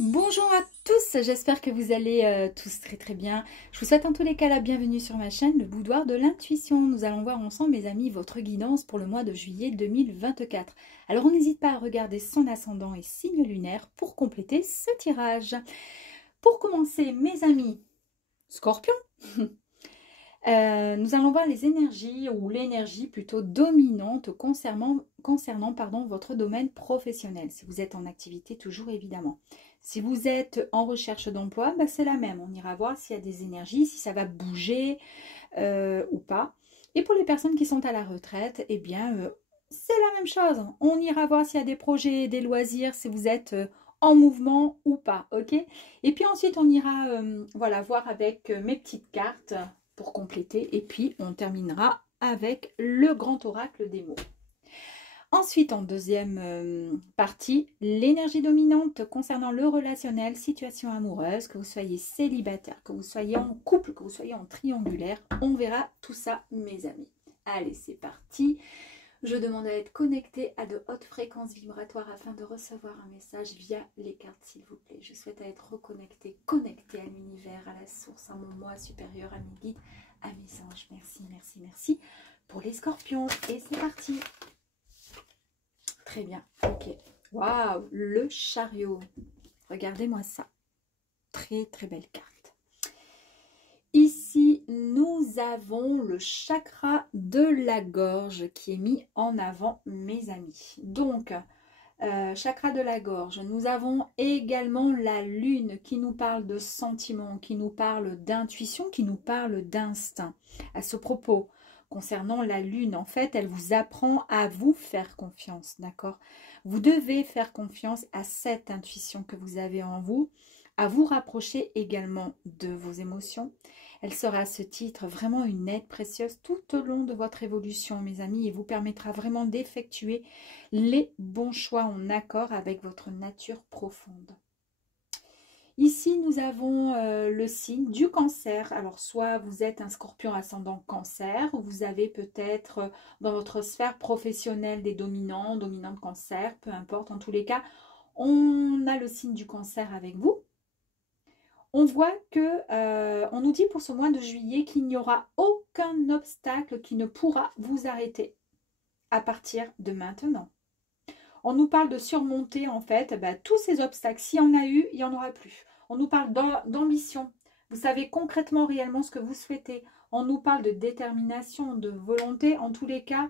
Bonjour à tous, j'espère que vous allez tous très bien. Je vous souhaite en tous les cas la bienvenue sur ma chaîne, le boudoir de l'intuition. Nous allons voir ensemble, mes amis, votre guidance pour le mois de juillet 2024. Alors on n'hésite pas à regarder son ascendant et signe lunaire pour compléter ce tirage. Pour commencer, mes amis, Scorpion, nous allons voir les énergies ou l'énergie plutôt dominante concernant votre domaine professionnel. Si vous êtes en activité, toujours évidemment. Si vous êtes en recherche d'emploi, bah c'est la même. On ira voir s'il y a des énergies, si ça va bouger ou pas. Et pour les personnes qui sont à la retraite, eh bien, c'est la même chose. On ira voir s'il y a des projets, des loisirs, si vous êtes en mouvement ou pas, ok? Et puis ensuite, on ira voilà, voir avec mes petites cartes pour compléter. Et puis, on terminera avec le grand oracle des mots. Ensuite, en deuxième partie, l'énergie dominante concernant le relationnel, situation amoureuse, que vous soyez célibataire, que vous soyez en couple, que vous soyez en triangulaire. On verra tout ça, mes amis. Allez, c'est parti. Je demande à être connecté à de hautes fréquences vibratoires afin de recevoir un message via les cartes, s'il vous plaît. Je souhaite être reconnecté, connecté à l'univers, à la source, à mon moi supérieur, à mes guides, à mes anges. Merci, merci, merci pour les scorpions. Et c'est parti. Très bien, ok. Waouh, le chariot. Regardez-moi ça. Très, très belle carte. Ici, nous avons le chakra de la gorge qui est mis en avant, mes amis. Donc, chakra de la gorge. Nous avons également la lune qui nous parle de sentiments, qui nous parle d'intuition, qui nous parle d'instinct. À ce propos, concernant la lune, en fait, elle vous apprend à vous faire confiance, d'accord? Vous devez faire confiance à cette intuition que vous avez en vous, à vous rapprocher également de vos émotions. Elle sera à ce titre vraiment une aide précieuse tout au long de votre évolution, mes amis, et vous permettra vraiment d'effectuer les bons choix en accord avec votre nature profonde. Ici, nous avons le signe du cancer. Alors, soit vous êtes un scorpion ascendant cancer, ou vous avez peut-être dans votre sphère professionnelle des dominants, dominantes cancer, peu importe. En tous les cas, on a le signe du cancer avec vous. On voit que, on nous dit pour ce mois de juillet qu'il n'y aura aucun obstacle qui ne pourra vous arrêter à partir de maintenant. On nous parle de surmonter en fait tous ces obstacles. S'il y en a eu, il n'y en aura plus. On nous parle d'ambition. Vous savez concrètement, réellement ce que vous souhaitez. On nous parle de détermination, de volonté. En tous les cas,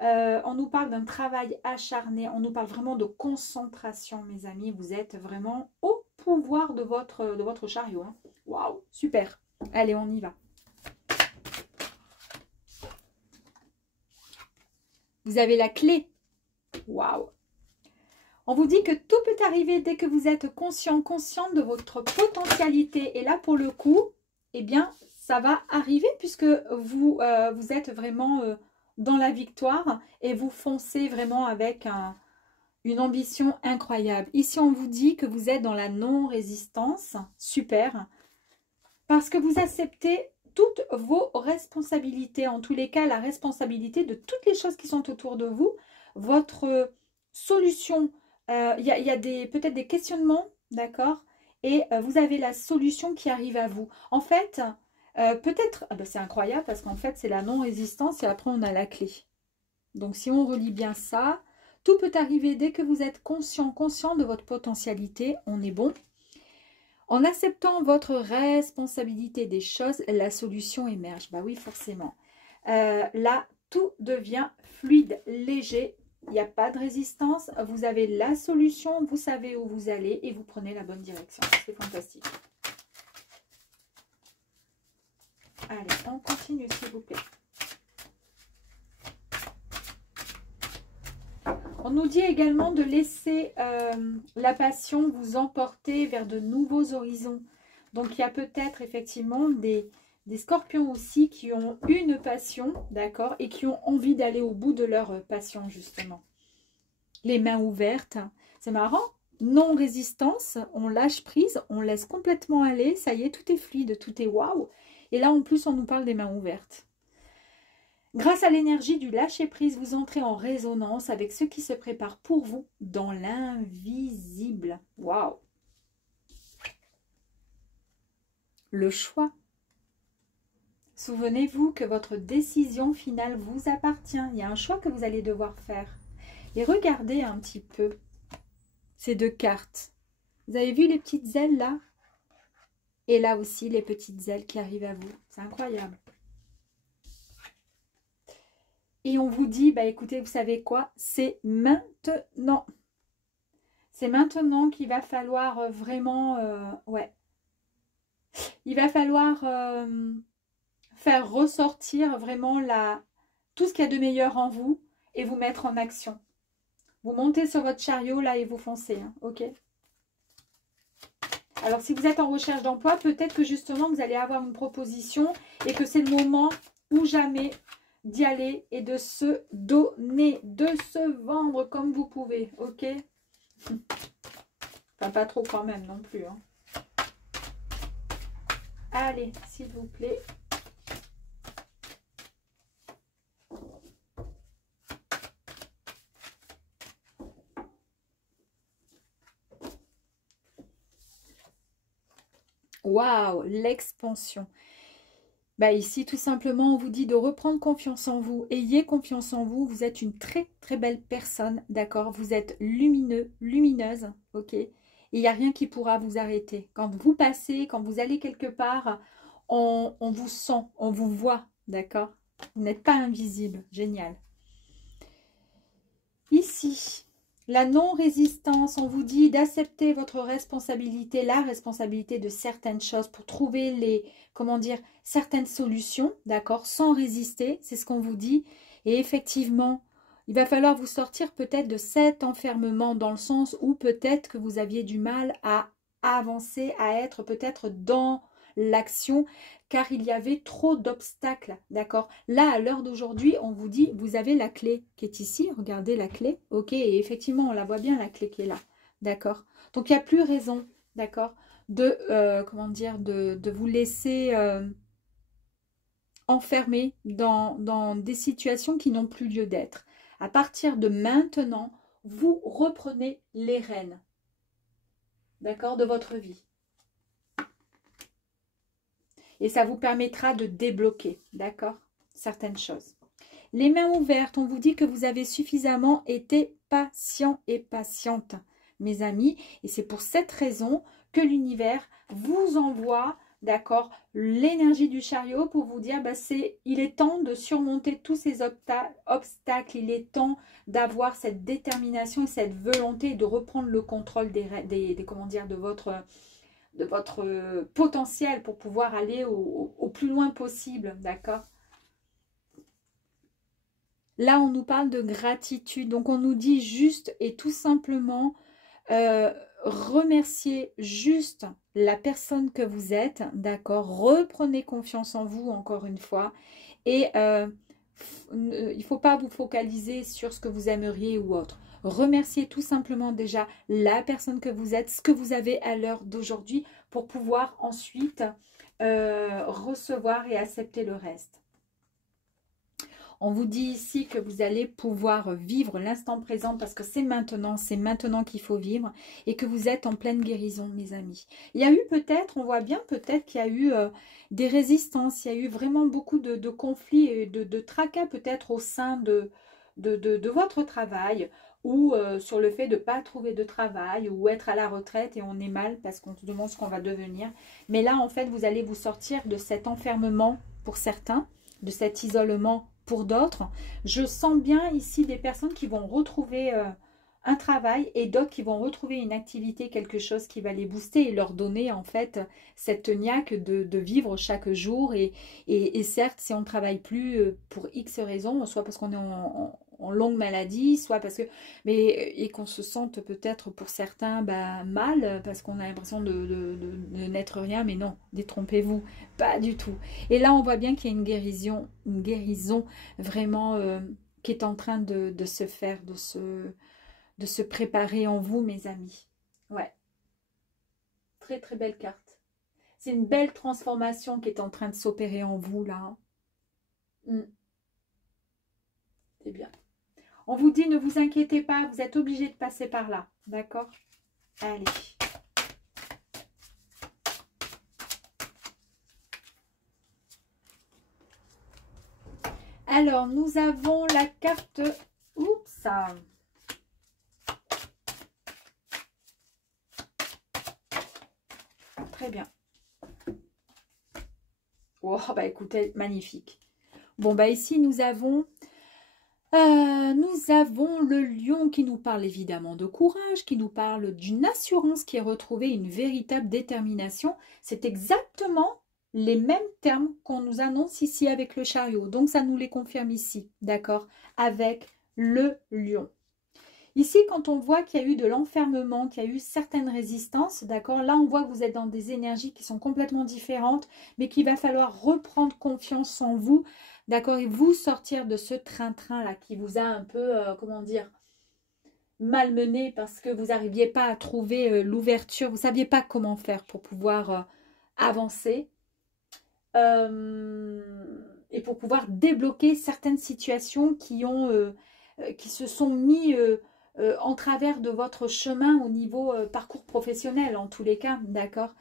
on nous parle d'un travail acharné. On nous parle vraiment de concentration, mes amis. Vous êtes vraiment au pouvoir de votre chariot. Hein. Waouh, super. Allez, on y va. Vous avez la clé. Waouh. On vous dit que tout peut arriver dès que vous êtes conscient, consciente de votre potentialité. Et là, pour le coup, eh bien, ça va arriver puisque vous êtes vraiment dans la victoire et vous foncez vraiment avec une ambition incroyable. Ici, on vous dit que vous êtes dans la non-résistance. Super. Parce que vous acceptez toutes vos responsabilités. En tous les cas, la responsabilité de toutes les choses qui sont autour de vous. Votre solution. Il y a peut-être des questionnements, d'accord? Et vous avez la solution qui arrive à vous. En fait, peut-être, c'est incroyable parce qu'en fait, c'est la non-résistance et après, on a la clé. Donc, si on relit bien ça, tout peut arriver dès que vous êtes conscient de votre potentialité. On est bon. En acceptant votre responsabilité des choses, la solution émerge. Bah oui, forcément. Là, tout devient fluide, léger. Il n'y a pas de résistance, vous avez la solution, vous savez où vous allez et vous prenez la bonne direction. C'est fantastique. Allez, on continue s'il vous plaît. On nous dit également de laisser la passion vous emporter vers de nouveaux horizons. Donc, il y a peut-être effectivement des scorpions aussi qui ont une passion, d'accord, et qui ont envie d'aller au bout de leur passion, justement. Les mains ouvertes, c'est marrant, non-résistance, on lâche prise, on laisse complètement aller, ça y est, tout est fluide, tout est waouh. Et là, en plus, on nous parle des mains ouvertes. Grâce à l'énergie du lâcher-prise, vous entrez en résonance avec ce qui se prépare pour vous dans l'invisible. Waouh! le choix. Souvenez-vous que votre décision finale vous appartient. Il y a un choix que vous allez devoir faire. Et regardez un petit peu ces deux cartes. Vous avez vu les petites ailes là? Et là aussi, les petites ailes qui arrivent à vous. C'est incroyable. Et on vous dit, bah écoutez, vous savez quoi? C'est maintenant. C'est maintenant qu'il va falloir vraiment... ouais. Il va falloir faire ressortir vraiment tout ce qu'il y a de meilleur en vous et vous mettre en action. Vous montez sur votre chariot là et vous foncez. Hein, ok? Alors, si vous êtes en recherche d'emploi, peut-être que justement, vous allez avoir une proposition et que c'est le moment ou jamais d'y aller et de se donner, de se vendre comme vous pouvez. Ok? Enfin, pas trop quand même non plus. Hein. Allez, s'il vous plaît. Waouh, l'expansion. Bah ici, tout simplement, on vous dit de reprendre confiance en vous. Ayez confiance en vous. Vous êtes une très, très belle personne, d'accord? Vous êtes lumineux, lumineuse, ok? Et il n'y a rien qui pourra vous arrêter. Quand vous passez, quand vous allez quelque part, on vous sent, on vous voit, d'accord? Vous n'êtes pas invisible. Génial. Ici, la non-résistance, on vous dit d'accepter votre responsabilité, la responsabilité de certaines choses pour trouver les, comment dire, certaines solutions, d'accord, sans résister, c'est ce qu'on vous dit. Et effectivement, il va falloir vous sortir peut-être de cet enfermement dans le sens où peut-être que vous aviez du mal à avancer, à être peut-être dans l'action, car il y avait trop d'obstacles, d'accord? Là, à l'heure d'aujourd'hui, on vous dit, vous avez la clé qui est ici, regardez la clé, ok? Et effectivement, on la voit bien, la clé qui est là, d'accord? Donc, il n'y a plus raison, d'accord? De, comment dire, de vous laisser enfermer dans des situations qui n'ont plus lieu d'être. À partir de maintenant, vous reprenez les rênes, d'accord, de votre vie. Et ça vous permettra de débloquer, d'accord, certaines choses. Les mains ouvertes, on vous dit que vous avez suffisamment été patient et patiente, mes amis. Et c'est pour cette raison que l'univers vous envoie, d'accord, l'énergie du chariot pour vous dire, bah, il est temps de surmonter tous ces obstacles. Il est temps d'avoir cette détermination et cette volonté de reprendre le contrôle comment dire, de votre potentiel pour pouvoir aller au plus loin possible, d'accord? Là, on nous parle de gratitude, donc on nous dit juste et tout simplement remercier juste la personne que vous êtes, d'accord? Reprenez confiance en vous encore une fois et il ne faut pas vous focaliser sur ce que vous aimeriez ou autre. Remerciez tout simplement déjà la personne que vous êtes, ce que vous avez à l'heure d'aujourd'hui pour pouvoir ensuite recevoir et accepter le reste. On vous dit ici que vous allez pouvoir vivre l'instant présent parce que c'est maintenant qu'il faut vivre et que vous êtes en pleine guérison, mes amis. Il y a eu peut-être, on voit bien peut-être qu'il y a eu des résistances, il y a eu vraiment beaucoup de conflits et de tracas peut-être au sein de votre travail ou sur le fait de ne pas trouver de travail ou être à la retraite et on est mal parce qu'on se demande ce qu'on va devenir. Mais là, en fait, vous allez vous sortir de cet enfermement pour certains, de cet isolement pour d'autres. Je sens bien ici des personnes qui vont retrouver un travail et d'autres qui vont retrouver une activité, quelque chose qui va les booster et leur donner en fait cette niaque de vivre chaque jour. Et certes, si on ne travaille plus pour X raisons, soit parce qu'on est en longue maladie, soit parce que... et qu'on se sente peut-être pour certains mal, parce qu'on a l'impression de n'être rien, mais non, détrompez-vous, pas du tout. Et là, on voit bien qu'il y a une guérison vraiment qui est en train de se faire, de se préparer en vous, mes amis. Ouais. Très, très belle carte. C'est une belle transformation qui est en train de s'opérer en vous, là. C'est bien. On vous dit, ne vous inquiétez pas, vous êtes obligé de passer par là. D'accord? Allez. Alors, nous avons la carte... Oups. Très bien. Oh, bah écoutez, magnifique. Bon, bah ici, nous avons le lion qui nous parle évidemment de courage, qui nous parle d'une assurance qui est retrouvée, une véritable détermination. C'est exactement les mêmes termes qu'on nous annonce ici avec le chariot. Donc, ça nous les confirme ici, d'accord, avec le lion. Ici, quand on voit qu'il y a eu de l'enfermement, qu'il y a eu certaines résistances, d'accord, là, on voit que vous êtes dans des énergies qui sont complètement différentes, mais qu'il va falloir reprendre confiance en vous, d'accord, et vous sortir de ce train-train-là qui vous a un peu, comment dire, malmené parce que vous n'arriviez pas à trouver l'ouverture, vous ne saviez pas comment faire pour pouvoir avancer et pour pouvoir débloquer certaines situations qui se sont mis en travers de votre chemin au niveau parcours professionnel en tous les cas, d'accord.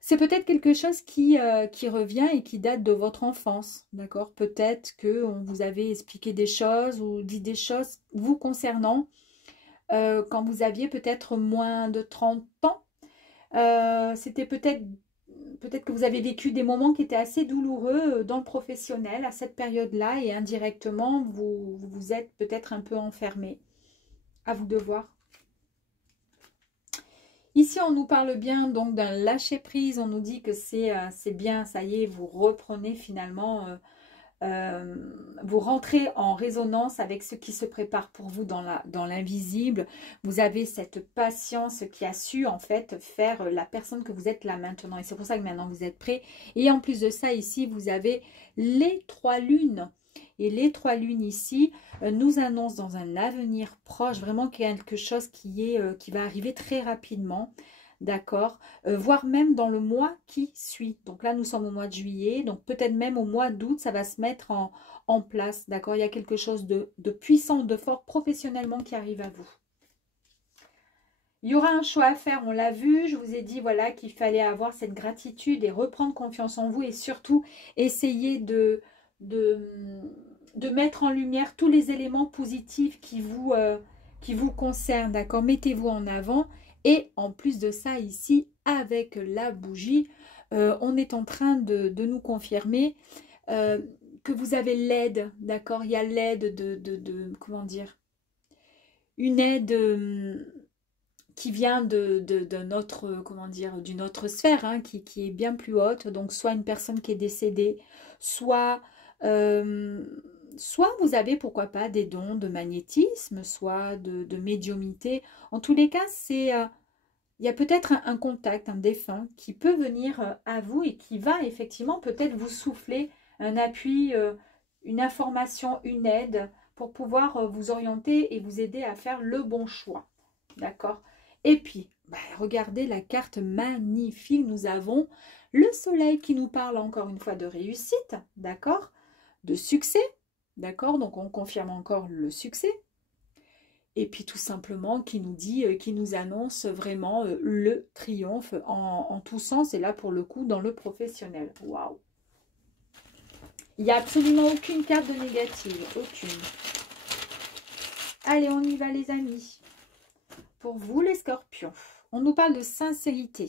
C'est peut-être quelque chose qui revient et qui date de votre enfance, d'accord. Peut-être qu'on vous avait expliqué des choses ou dit des choses vous concernant quand vous aviez peut-être moins de 30 ans. C'était peut-être que vous avez vécu des moments qui étaient assez douloureux dans le professionnel à cette période-là et indirectement, vous vous êtes peut-être un peu enfermé. À vous de voir. Ici, on nous parle bien donc d'un lâcher-prise. On nous dit que c'est bien, ça y est, vous reprenez finalement, vous rentrez en résonance avec ce qui se prépare pour vous dans l'invisible. Vous avez cette patience qui a su en fait faire la personne que vous êtes là maintenant. Et c'est pour ça que maintenant vous êtes prêt. Et en plus de ça, ici, vous avez les 3 lunes. Et les 3 lunes ici nous annoncent dans un avenir proche vraiment quelque chose qui va arriver très rapidement, d'accord, voire même dans le mois qui suit. Donc là, nous sommes au mois de juillet, donc peut-être même au mois d'août, ça va se mettre en place, d'accord. Il y a quelque chose de puissant, de fort professionnellement qui arrive à vous. Il y aura un choix à faire, on l'a vu, je vous ai dit voilà qu'il fallait avoir cette gratitude et reprendre confiance en vous et surtout essayer de mettre en lumière tous les éléments positifs qui vous concernent, d'accord. Mettez-vous en avant et en plus de ça ici avec la bougie, on est en train de nous confirmer que vous avez l'aide, d'accord. Il y a l'aide de comment dire, une aide qui vient de notre, comment dire, d'une autre sphère, hein, qui est bien plus haute, donc soit une personne qui est décédée, soit vous avez, pourquoi pas, des dons de magnétisme, soit de médiumnité. En tous les cas, il y a peut-être un contact, un défunt, qui peut venir à vous et qui va effectivement peut-être vous souffler un appui, une information, une aide, pour pouvoir vous orienter et vous aider à faire le bon choix. D'accord? Et puis, regardez la carte magnifique. Nous avons le soleil qui nous parle encore une fois de réussite, d'accord, de succès, d'accord, donc on confirme encore le succès. Et puis tout simplement qui nous dit, qui nous annonce vraiment le triomphe en tout sens. Et là pour le coup dans le professionnel. Waouh! Il n'y a absolument aucune carte de négative, aucune. Allez, on y va les amis. Pour vous les scorpions, on nous parle de sincérité.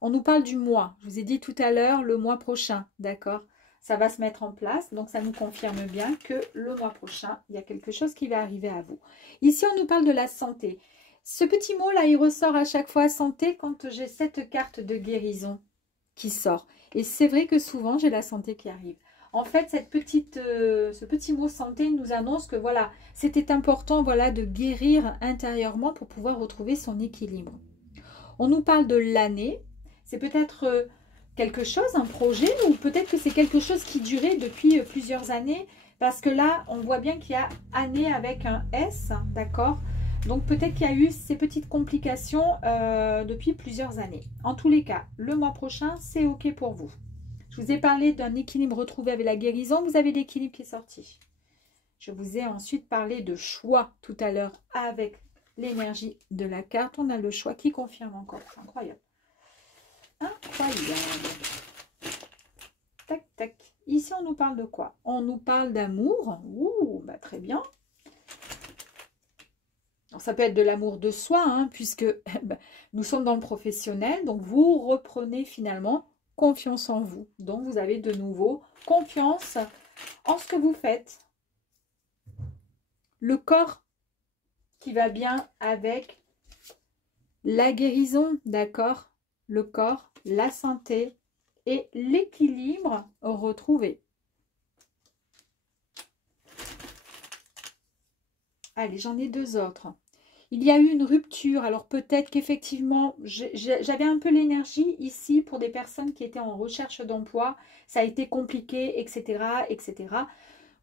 On nous parle du mois. Je vous ai dit tout à l'heure, le mois prochain, d'accord? Ça va se mettre en place, donc ça nous confirme bien que le mois prochain, il y a quelque chose qui va arriver à vous. Ici, on nous parle de la santé. Ce petit mot-là, il ressort à chaque fois santé quand j'ai cette carte de guérison qui sort. Et c'est vrai que souvent, j'ai la santé qui arrive. En fait, ce petit mot santé nous annonce que voilà, c'était important voilà, de guérir intérieurement pour pouvoir retrouver son équilibre. On nous parle de l'année. C'est peut-être quelque chose, un projet, ou peut-être que c'est quelque chose qui durait depuis plusieurs années. Parce que là, on voit bien qu'il y a année avec un S, d'accord? Donc peut-être qu'il y a eu ces petites complications depuis plusieurs années. En tous les cas, le mois prochain, c'est OK pour vous. Je vous ai parlé d'un équilibre retrouvé avec la guérison. Vous avez l'équilibre qui est sorti. Je vous ai ensuite parlé de choix tout à l'heure avec l'énergie de la carte. On a le choix qui confirme encore. C'est incroyable. Incroyable. Tac, tac. Ici, on nous parle de quoi? On nous parle d'amour. Ouh, bah, très bien. Alors, ça peut être de l'amour de soi, hein, puisque bah, nous sommes dans le professionnel. Donc, vous reprenez finalement confiance en vous. Donc, vous avez de nouveau confiance en ce que vous faites. Le corps qui va bien avec la guérison, d'accord? Le corps, la santé et l'équilibre retrouvé. Allez, j'en ai deux autres. Il y a eu une rupture, alors peut-être qu'effectivement, j'avais un peu l'énergie ici pour des personnes qui étaient en recherche d'emploi. Ça a été compliqué, etc., etc.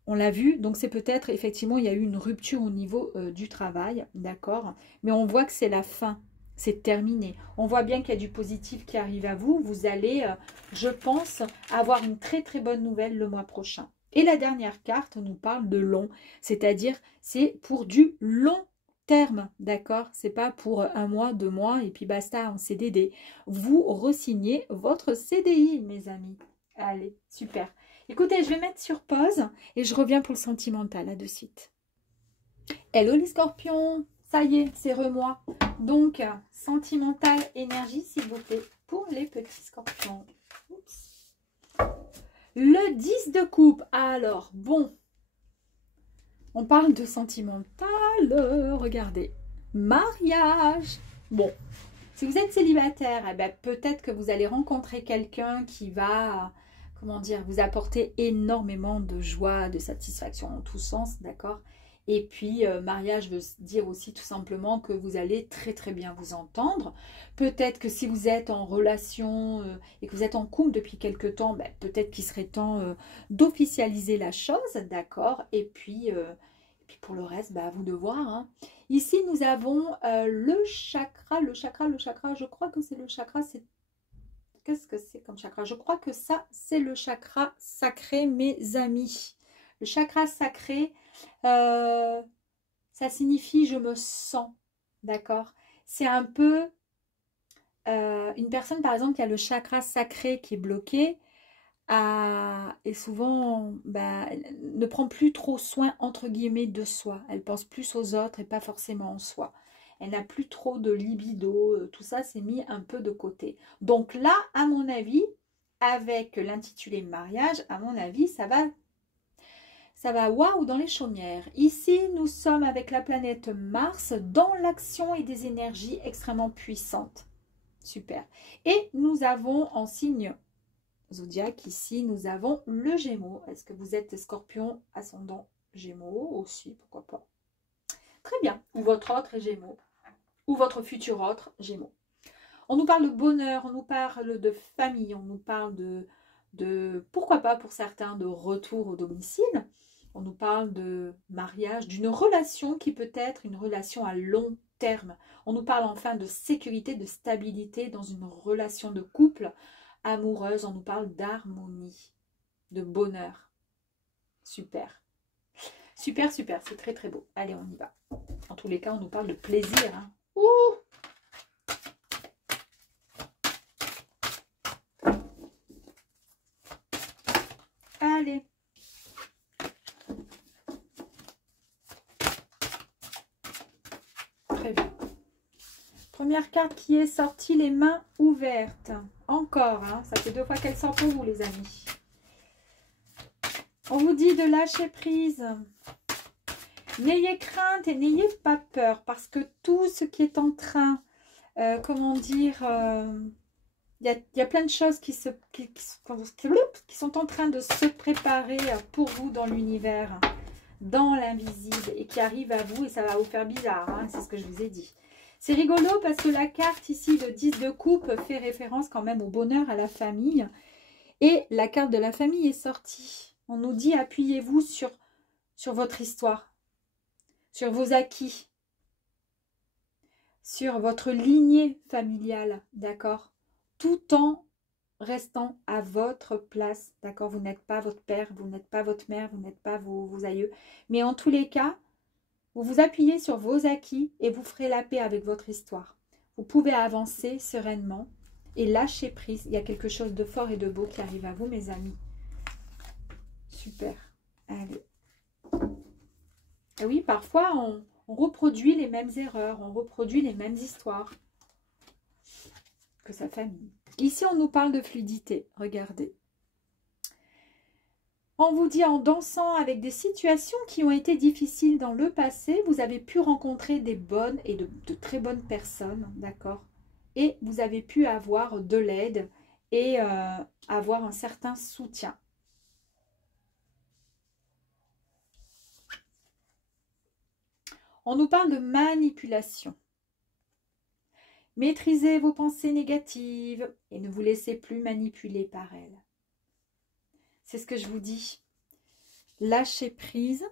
On l'a vu, donc c'est peut-être, effectivement, il y a eu une rupture au niveau du travail, d'accord? Mais on voit que c'est la fin, c'est terminé. On voit bien qu'il y a du positif qui arrive à vous. Vous allez, je pense, avoir une très très bonne nouvelle le mois prochain. Et la dernière carte nous parle de long, c'est-à-dire c'est pour du long terme, d'accord? C'est pas pour un mois, 2 mois et puis basta en CDD. Vous re-signez votre CDI, mes amis. Allez, super. Écoutez, je vais mettre sur pause et je reviens pour le sentimental, là de suite. Hello les scorpions, ça y est, c'est re-moi. Donc, sentimental, énergie, s'il vous plaît, pour les petits scorpions. Oups. Le 10 de coupe. Alors, bon, on parle de sentimental, regardez. Mariage. Bon, si vous êtes célibataire, eh ben, peut-être que vous allez rencontrer quelqu'un qui va, comment dire, vous apporter énormément de joie, de satisfaction en tous sens, d'accord? Et puis, mariage veut dire aussi tout simplement que vous allez très très bien vous entendre. Peut-être que si vous êtes en relation et que vous êtes en couple depuis quelque temps, ben, peut-être qu'il serait temps d'officialiser la chose, d'accord? Et puis pour le reste, ben, à vous de voir, hein. Ici, nous avons le chakra, je crois que c'est le chakra, c'est... Qu'est-ce que c'est comme chakra? Je crois que ça, c'est le chakra sacré, mes amis. Le chakra sacré, ça signifie je me sens, d'accord? C'est un peu une personne, par exemple, qui a le chakra sacré qui est bloqué, et souvent ne prend plus trop soin, entre guillemets, de soi. Elle pense plus aux autres et pas forcément en soi. Elle n'a plus trop de libido, tout ça s'est mis un peu de côté. Donc là, à mon avis, avec l'intitulé mariage, à mon avis, ça va waouh dans les chaumières. Ici, nous sommes avec la planète Mars dans l'action et des énergies extrêmement puissantes. Super. Et nous avons en signe zodiaque, ici, nous avons le Gémeaux. Est-ce que vous êtes Scorpion, ascendant Gémeaux aussi? Pourquoi pas? Très bien. Ou votre autre est Gémeaux. Ou votre futur autre Gémeaux. On nous parle de bonheur, on nous parle de famille, on nous parle de pourquoi pas pour certains, de retour au domicile. On nous parle de mariage, d'une relation qui peut être une relation à long terme. On nous parle enfin de sécurité, de stabilité dans une relation de couple amoureuse. On nous parle d'harmonie, de bonheur. Super. Super, super. C'est très, très beau. Allez, on y va. En tous les cas, on nous parle de plaisir. Hein. Ouh! Allez. Très bien. Première carte qui est sortie, les mains ouvertes. Encore, hein, ça fait 2 fois qu'elle sort pour vous, les amis. On vous dit de lâcher prise. N'ayez crainte et n'ayez pas peur, parce que tout ce qui est en train, comment dire, il y a plein de choses qui sont en train de se préparer pour vous dans l'univers, dans l'invisible, et qui arrivent à vous, et ça va vous faire bizarre, hein, c'est ce que je vous ai dit. C'est rigolo parce que la carte ici, le 10 de coupe, fait référence quand même au bonheur, à la famille. Et la carte de la famille est sortie. On nous dit appuyez-vous sur votre histoire, sur vos acquis, sur votre lignée familiale, d'accord? Tout en restant à votre place, d'accord? Vous n'êtes pas votre père, vous n'êtes pas votre mère, vous n'êtes pas vos aïeux. Mais en tous les cas, vous vous appuyez sur vos acquis et vous ferez la paix avec votre histoire. Vous pouvez avancer sereinement et lâcher prise. Il y a quelque chose de fort et de beau qui arrive à vous, mes amis. Super. Allez. Et oui, parfois, on reproduit les mêmes erreurs, on reproduit les mêmes histoires que sa famille. Ici, on nous parle de fluidité. Regardez. On vous dit en dansant avec des situations qui ont été difficiles dans le passé, vous avez pu rencontrer des bonnes et de très bonnes personnes, d'accord? Et vous avez pu avoir de l'aide et avoir un certain soutien. On nous parle de manipulation. Maîtrisez vos pensées négatives et ne vous laissez plus manipuler par elles. C'est ce que je vous dis. Lâchez prise.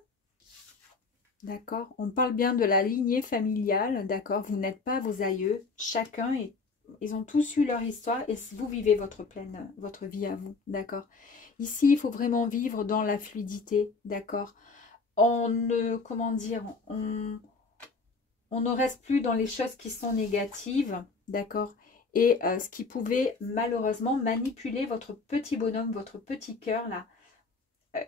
D'accord? On parle bien de la lignée familiale. D'accord? Vous n'êtes pas vos aïeux. Chacun, ils ont tous eu leur histoire et vous vivez votre vie à vous. D'accord? Ici, il faut vraiment vivre dans la fluidité. D'accord? On ne, comment dire, on ne reste plus dans les choses qui sont négatives. D'accord? Et ce qui pouvait malheureusement manipuler votre petit bonhomme, votre petit cœur là,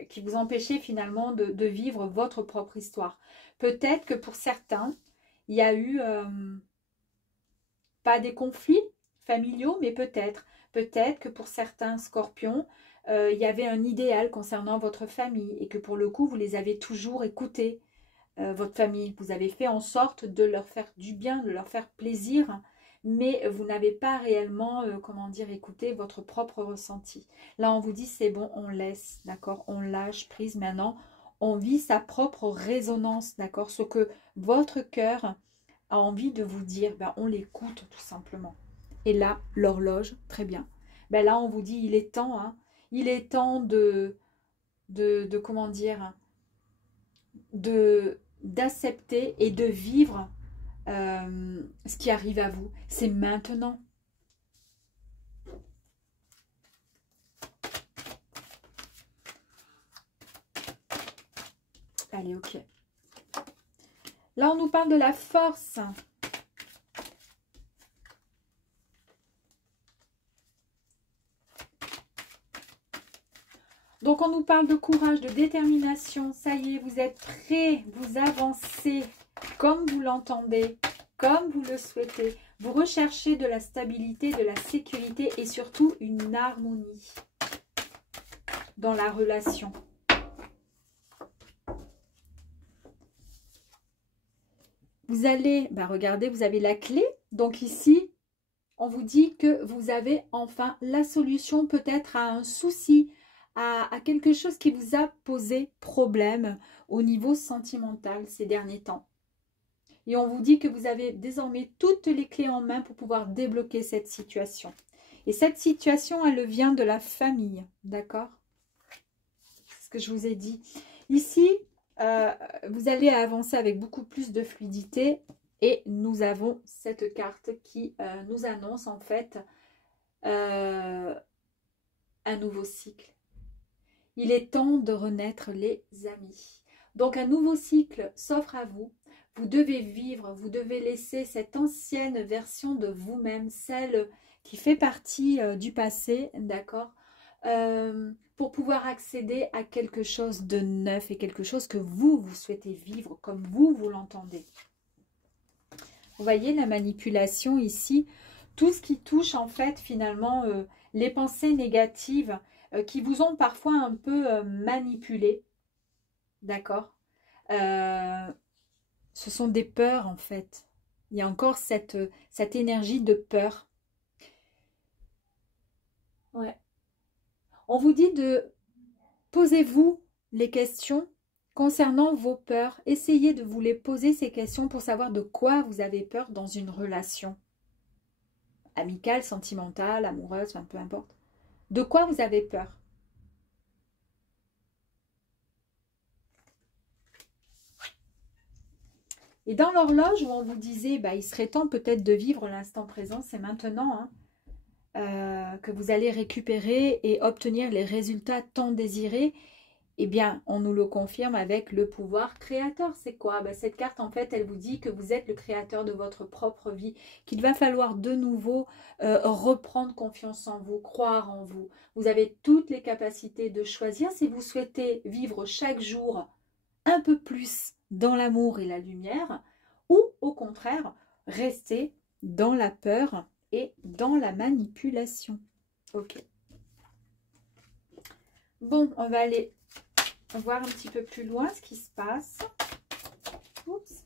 qui vous empêchait finalement de vivre votre propre histoire. Peut-être que pour certains, il y a eu pas des conflits familiaux, mais peut-être que pour certains scorpions, il y avait un idéal concernant votre famille et que pour le coup, vous les avez toujours écoutés, votre famille. Vous avez fait en sorte de leur faire du bien, de leur faire plaisir, mais vous n'avez pas réellement, comment dire, écouté votre propre ressenti. Là, on vous dit, c'est bon, on laisse, d'accord? On lâche prise maintenant. On vit sa propre résonance, d'accord? Ce que votre cœur a envie de vous dire, ben, on l'écoute tout simplement. Et là, l'horloge, très bien. Ben là, on vous dit, il est temps, hein, il est temps de comment dire, d'accepter et de vivre ce qui arrive à vous. C'est maintenant. Allez, ok. Là, on nous parle de la force. Donc, on nous parle de courage, de détermination. Ça y est, vous êtes prêts, vous avancez comme vous l'entendez, comme vous le souhaitez. Vous recherchez de la stabilité, de la sécurité et surtout une harmonie dans la relation. Vous allez, ben regardez, vous avez la clé. Donc ici, on vous dit que vous avez enfin la solution peut-être à un souci, à quelque chose qui vous a posé problème au niveau sentimental ces derniers temps. Et on vous dit que vous avez désormais toutes les clés en main pour pouvoir débloquer cette situation. Et cette situation, elle vient de la famille, d'accord? C'est ce que je vous ai dit. Ici, vous allez avancer avec beaucoup plus de fluidité. Et nous avons cette carte qui nous annonce en fait un nouveau cycle. Il est temps de renaître les amis. Donc un nouveau cycle s'offre à vous. Vous devez vivre, vous devez laisser cette ancienne version de vous-même, celle qui fait partie du passé, d'accord, pour pouvoir accéder à quelque chose de neuf et quelque chose que vous souhaitez vivre comme vous l'entendez. Vous voyez la manipulation ici, tout ce qui touche en fait finalement les pensées négatives qui vous ont parfois un peu manipulé, d'accord? Ce sont des peurs en fait. Il y a encore cette énergie de peur. Ouais. On vous dit de posez-vous les questions concernant vos peurs. Essayez de vous les poser ces questions pour savoir de quoi vous avez peur dans une relation amicale, sentimentale, amoureuse, enfin, peu importe. De quoi vous avez peur? Et dans l'horloge où on vous disait, bah, il serait temps peut-être de vivre l'instant présent, c'est maintenant hein, que vous allez récupérer et obtenir les résultats tant désirés. Eh bien, on nous le confirme avec le pouvoir créateur. C'est quoi? Ben, cette carte, en fait, elle vous dit que vous êtes le créateur de votre propre vie, qu'il va falloir de nouveau reprendre confiance en vous, croire en vous. Vous avez toutes les capacités de choisir si vous souhaitez vivre chaque jour un peu plus dans l'amour et la lumière, ou au contraire, rester dans la peur et dans la manipulation. Ok. Bon, on va aller voir un petit peu plus loin ce qui se passe. Oups.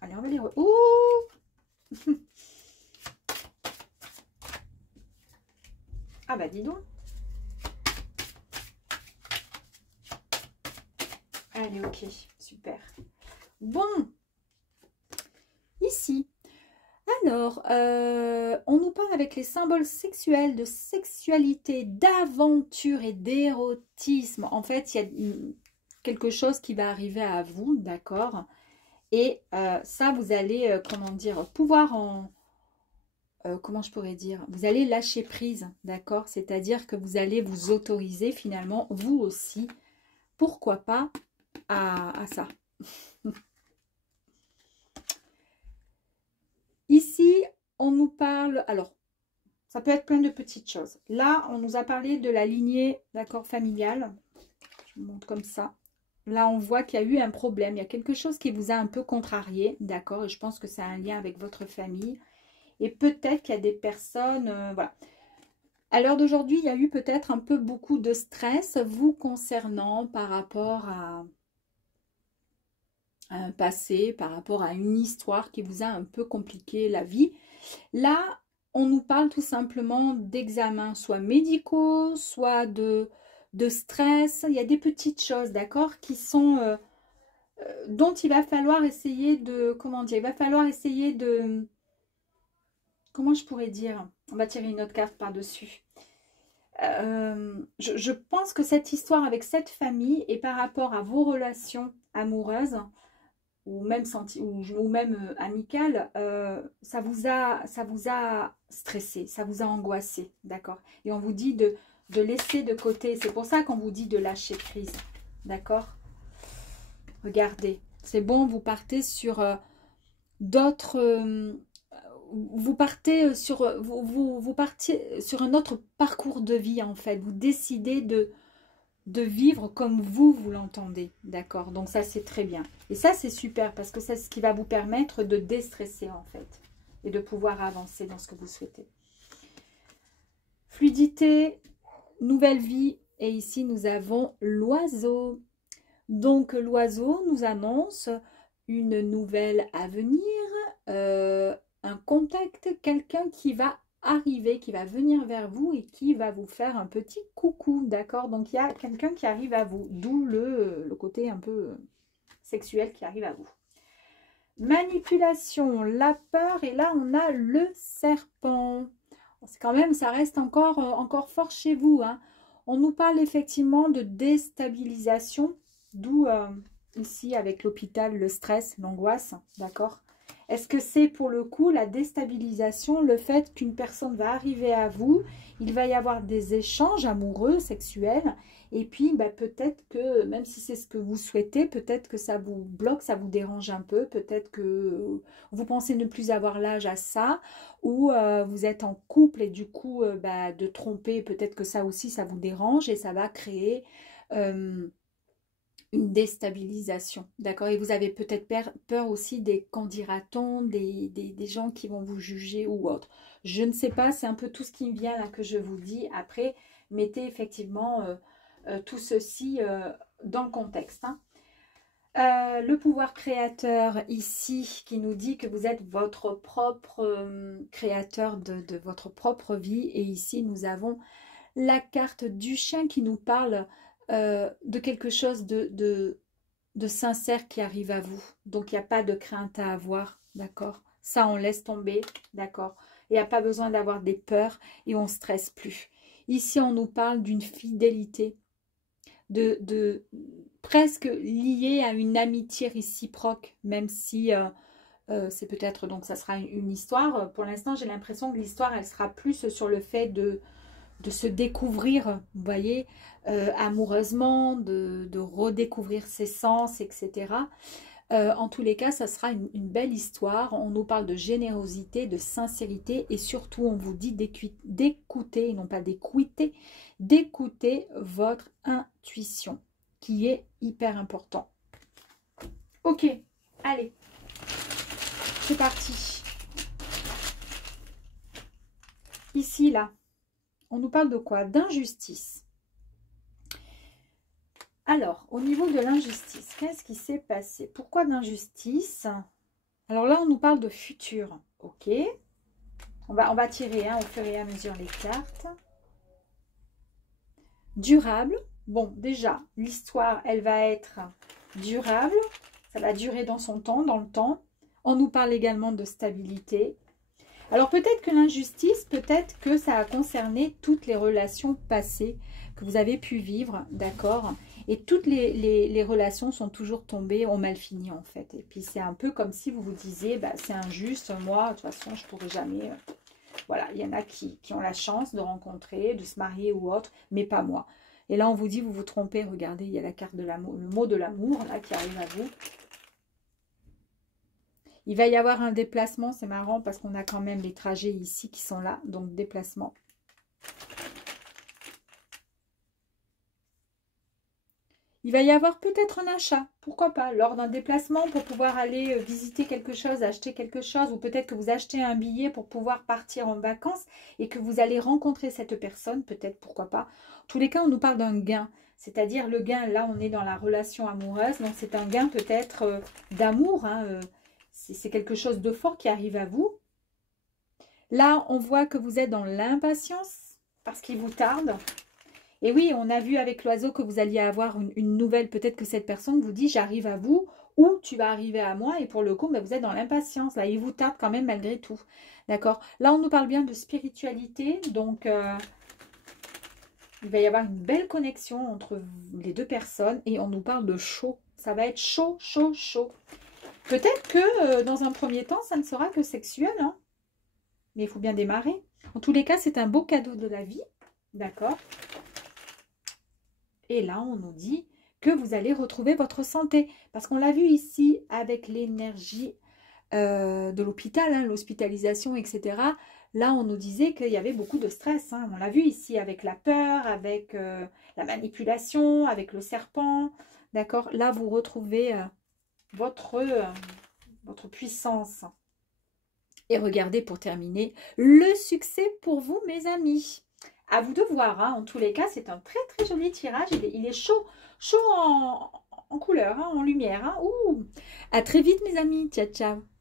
Allez, on va les... Ouh. Ah bah dis donc. Allez, ok, super. Bon, ici, alors, on nous parle avec les symboles sexuels, de sexualité, d'aventure et d'érotisme. En fait, il y a quelque chose qui va arriver à vous, d'accord? Et ça, vous allez, comment dire, pouvoir en... comment je pourrais dire? Vous allez lâcher prise, d'accord? C'est-à-dire que vous allez vous autoriser finalement, vous aussi, pourquoi pas, à ça. Ici, on nous parle, alors, ça peut être plein de petites choses. Là, on nous a parlé de la lignée, d'accord, familiale. Je vous montre comme ça. Là, on voit qu'il y a eu un problème. Il y a quelque chose qui vous a un peu contrarié, d'accord? Et je pense que ça a un lien avec votre famille. Et peut-être qu'il y a des personnes, voilà. À l'heure d'aujourd'hui, il y a eu peut-être un peu beaucoup de stress vous concernant par rapport à un passé, par rapport à une histoire qui vous a un peu compliqué la vie. Là, on nous parle tout simplement d'examens, soit médicaux, soit de stress. Il y a des petites choses, d'accord, qui sont... dont il va falloir essayer de... Comment dire? Il va falloir essayer de... Comment je pourrais dire? On va tirer une autre carte par-dessus. Je pense que cette histoire avec cette famille et par rapport à vos relations amoureuses ou même amicales, ça vous a stressé, ça vous a angoissé, d'accord? Et on vous dit de laisser de côté. C'est pour ça qu'on vous dit de lâcher prise, d'accord? Regardez, c'est bon, vous partez sur d'autres... vous partez sur vous partiez sur un autre parcours de vie en fait. Vous décidez de vivre comme vous l'entendez, d'accord? Donc ça c'est très bien. Et ça c'est super parce que c'est ce qui va vous permettre de déstresser en fait et de pouvoir avancer dans ce que vous souhaitez. Fluidité, nouvelle vie et ici nous avons l'oiseau. Donc l'oiseau nous annonce une nouvelle à venir, un contact, quelqu'un qui va arriver, qui va venir vers vous et qui va vous faire un petit coucou, d'accord? Donc il y a quelqu'un qui arrive à vous, d'où le côté un peu sexuel qui arrive à vous. Manipulation, la peur et là on a le serpent. C'est quand même, ça reste encore fort chez vous, hein. On nous parle effectivement de déstabilisation, d'où ici avec l'hôpital, le stress, l'angoisse, d'accord? Est-ce que c'est pour le coup la déstabilisation, le fait qu'une personne va arriver à vous, il va y avoir des échanges amoureux, sexuels, et puis bah, peut-être que, même si c'est ce que vous souhaitez, peut-être que ça vous bloque, ça vous dérange un peu, peut-être que vous pensez ne plus avoir l'âge à ça, ou vous êtes en couple et du coup bah, de tromper, peut-être que ça aussi ça vous dérange et ça va créer... une déstabilisation, d'accord? Et vous avez peut-être peur aussi des qu'en dira-t-on, des gens qui vont vous juger ou autre. Je ne sais pas, c'est un peu tout ce qui me vient là que je vous dis. Après, mettez effectivement tout ceci dans le contexte, hein. Le pouvoir créateur ici qui nous dit que vous êtes votre propre créateur de votre propre vie. Et ici, nous avons la carte du chien qui nous parle de quelque chose de sincère qui arrive à vous. Donc, il n'y a pas de crainte à avoir, d'accord? Ça, on laisse tomber, d'accord? Il n'y a pas besoin d'avoir des peurs et on ne stresse plus. Ici, on nous parle d'une fidélité, de presque liée à une amitié réciproque, même si c'est peut-être, donc ça sera une histoire. Pour l'instant, j'ai l'impression que l'histoire, elle sera plus sur le fait de se découvrir, vous voyez, amoureusement, de redécouvrir ses sens, etc. En tous les cas, ça sera une belle histoire. On nous parle de générosité, de sincérité et surtout, on vous dit d'écouter, non pas d'écouter, d'écouter votre intuition qui est hyper important. Ok, allez, c'est parti. Ici, là, on nous parle de quoi? D'injustice. Alors, au niveau de l'injustice, qu'est-ce qui s'est passé? Pourquoi d'injustice? Alors là, on nous parle de futur. Ok. On va tirer au fur et à mesure les cartes. Durable. Bon, déjà, l'histoire, elle va être durable. Ça va durer dans son temps, dans le temps. On nous parle également de stabilité. Alors peut-être que l'injustice, peut-être que ça a concerné toutes les relations passées que vous avez pu vivre, d'accord? Et toutes les relations sont toujours tombées, ont mal fini en fait. Et puis c'est un peu comme si vous vous disiez, bah, c'est injuste, moi de toute façon je ne pourrai jamais... Voilà, il y en a qui ont la chance de rencontrer, de se marier ou autre, mais pas moi. Et là on vous dit, vous vous trompez, regardez, il y a la carte de l'amour, le mot de l'amour là qui arrive à vous. Il va y avoir un déplacement, c'est marrant parce qu'on a quand même les trajets ici qui sont là, donc déplacement. Il va y avoir peut-être un achat, pourquoi pas, lors d'un déplacement pour pouvoir aller visiter quelque chose, acheter quelque chose, ou peut-être que vous achetez un billet pour pouvoir partir en vacances et que vous allez rencontrer cette personne, peut-être, pourquoi pas. En tous les cas, on nous parle d'un gain, c'est-à-dire le gain, là on est dans la relation amoureuse, donc c'est un gain peut-être d'amour, hein, c'est quelque chose de fort qui arrive à vous. Là, on voit que vous êtes dans l'impatience parce qu'il vous tarde. Et oui, on a vu avec l'oiseau que vous alliez avoir une nouvelle. Peut-être que cette personne vous dit, j'arrive à vous ou tu vas arriver à moi. Et pour le coup, ben, vous êtes dans l'impatience. Là, il vous tarde quand même malgré tout. D'accord? Là, on nous parle bien de spiritualité. Donc, il va y avoir une belle connexion entre les deux personnes. Et on nous parle de chaud. Ça va être chaud, chaud, chaud. Peut-être que dans un premier temps, ça ne sera que sexuel, hein, mais il faut bien démarrer. En tous les cas, c'est un beau cadeau de la vie, d'accord? Et là, on nous dit que vous allez retrouver votre santé. Parce qu'on l'a vu ici avec l'énergie de l'hôpital, hein, l'hospitalisation, etc. Là, on nous disait qu'il y avait beaucoup de stress. Hein. On l'a vu ici avec la peur, avec la manipulation, avec le serpent, d'accord? Là, vous retrouvez... votre puissance. Et regardez pour terminer, le succès pour vous mes amis. À vous de voir, hein. En tous les cas, c'est un très très joli tirage. Il est chaud, chaud en couleur, hein, en lumière. Hein. Ouh. À très vite mes amis, ciao ciao.